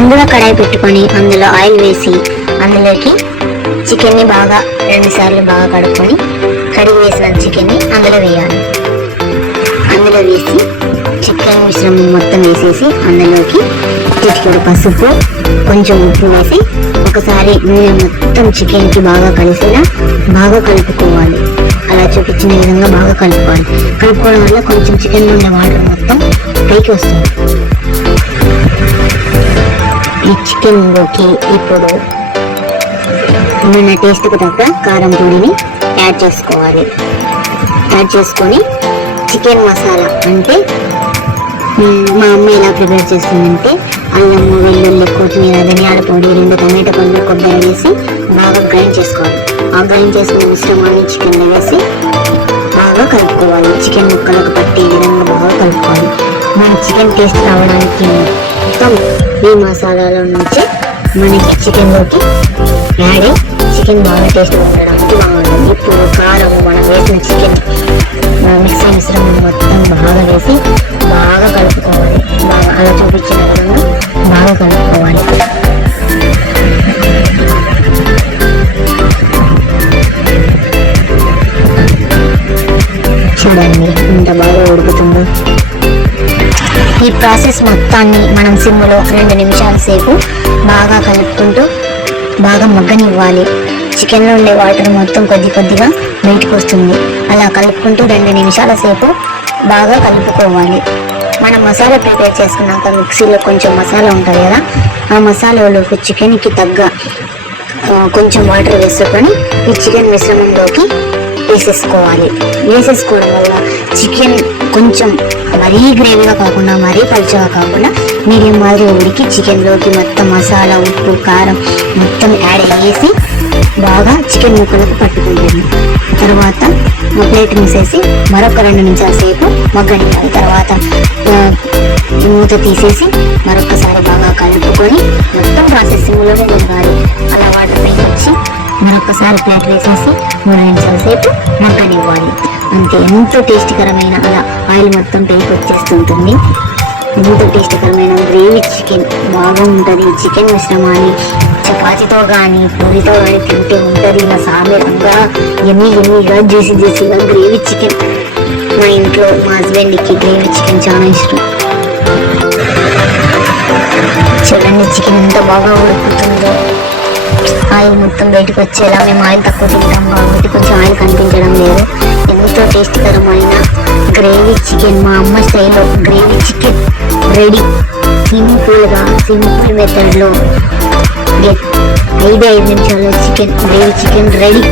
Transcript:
ముందుగా కడాయి పెట్టుకొని అందులో ఆయిల్ వేసి అందులోకి చికెన్ని బాగా 2 సార్లు బాగా కడుక్కొని కడిగి వేసిన చికెన్ని అందులో వేయాలి. అందులో వేసి చికెన్ మిశ్రమం మొత్తం వేసేసి అందులోకి చిటికెడు పసుపు, కొంచెం ఉప్పు వేసి ఒకసారి నూనె మొత్తం చికెన్కి బాగా కలిసేలా బాగా కలుపుకోవాలి. అలా చూపించిన విధంగా బాగా కలుపుకోవాలి. కలుపుకోవడం వల్ల కొంచెం చికెన్ ఉండే వాటర్ మొత్తం పైకి వస్తుంది. ఈ చికెన్లోకి ఇప్పుడు మన టేస్ట్కు తగ్గ కారం పొడిని యాడ్ చేసుకోవాలి. యాడ్ చేసుకొని చికెన్ మసాలా అంటే మా అమ్మ ఎలా ప్రిపేర్ చేస్తుందంటే అల్లము, వెల్లుల్లి, కొత్తిమీర, ధనియాల పొడి, 2 టమాటా పళ్ళు, కొబ్బరి వేసి బాగా గ్రైండ్ చేసుకోవాలి. ఆ గ్రైండ్ చేసుకున్న మిశ్రమాన్ని చికెన్లో వేసి బాగా కలుపుకోవాలి. చికెన్ ముక్కలకు పట్టే విధంగా బాగా కలుపుకోవాలి. మన చికెన్ టేస్ట్ రావడానికి మొత్తం ఈ మసాలాలో నుంచి మనకి చికెన్లోకి యాడ్ అయ్యి చికెన్ బాగా టేస్ట్ ఉండడానికి బాగుంటుంది. ఇప్పుడు కారం మనం వేసిన చికెన్ మిక్సీ మిశ్రమం మొత్తం బాగా వేసి బాగా కలుపుకోవాలి. బాగా అలా చూపించిన విధంగా బాగా కలుపుకోవాలి. చూడండి ఇంత బాగా ఉడుకుతుందో. ఈ ప్రాసెస్ మొత్తాన్ని మనం సిమ్లో 2 నిమిషాల సేపు బాగా కలుపుకుంటూ బాగా మగ్గనివ్వాలి. చికెన్లో ఉండే వాటర్ మొత్తం కొద్దిగా బయటకు వస్తుంది. అలా కలుపుకుంటూ 2 నిమిషాల సేపు బాగా కలుపుకోవాలి. మనం మసాలా ప్రిపేర్ చేసుకున్నాక మిక్సీలో కొంచెం మసాలా ఉంటుంది కదా, ఆ మసాలాలోకి చికెన్కి తగ్గ కొంచెం వాటర్ వేసుకొని ఈ చికెన్ మిశ్రమంలోకి వేసేసుకోవాలి. వేసేసుకోవడం వల్ల చికెన్ కొంచెం మరీ గ్రేవీగా కాకుండా మరీ పలుచగా కాకుండా మీడియం మాదిరి ఉడికి చికెన్లోకి మొత్తం మసాలా, ఉప్పు, కారం మొత్తం యాడ్ అయ్యేసి బాగా చికెన్ ముక్కలకు పట్టుకుంటుంది. తర్వాత ప్లేట్ మూసేసి మరొక 2 నిమిషాల సేపు మగ్గనివ్వాలి. తర్వాత మూత తీసేసి మరొకసారి బాగా కలుపుకొని మొత్తం ప్రాసెసింగ్లోనే మగ్గాలి. అలా వాటర్ పైకి వచ్చి మరొకసారి ప్లేట్ వేసేసి 3 నిమిషాల సేపు మగ్గనివ్వాలి. అంతే. ఎంతో టేస్టీకరమైన అలా ఆయిల్ మొత్తం పైకి వచ్చేస్తుంటుంది. ఎంతో టేస్టీకరమైన గ్రేవీ చికెన్ బాగా ఉంటుంది. చికెన్ మిశ్రమాన్ని చపాతీతో కానీ పూరితో కానీ తింటే ఉంటుంది. ఇలా సామెతంగా ఎమ్మిగా జ్యూసీగా గ్రేవీ చికెన్. మా ఇంట్లో మా హస్బెండ్కి గ్రేవీ చికెన్ చాలా ఇష్టం. చూడండి చికెన్ ఎంత బాగా ఉడుకుతుందో. ఆయిల్ మొత్తం బయటకు వచ్చేలా, మేము ఆయిల్ తక్కువ తింటాం కాబట్టి కొంచెం ఆయిల్ కనిపించడం లేదు. ఎంతో టేస్టీకరమైన గ్రేవీ చికెన్, మా అమ్మ స్టైల్లో గ్రేవీ చికెన్ రెడీ. సింపుల్ మెథడ్లో 5 నిమిషాల్లో చికెన్ గ్రేవీ చికెన్ రెడీ.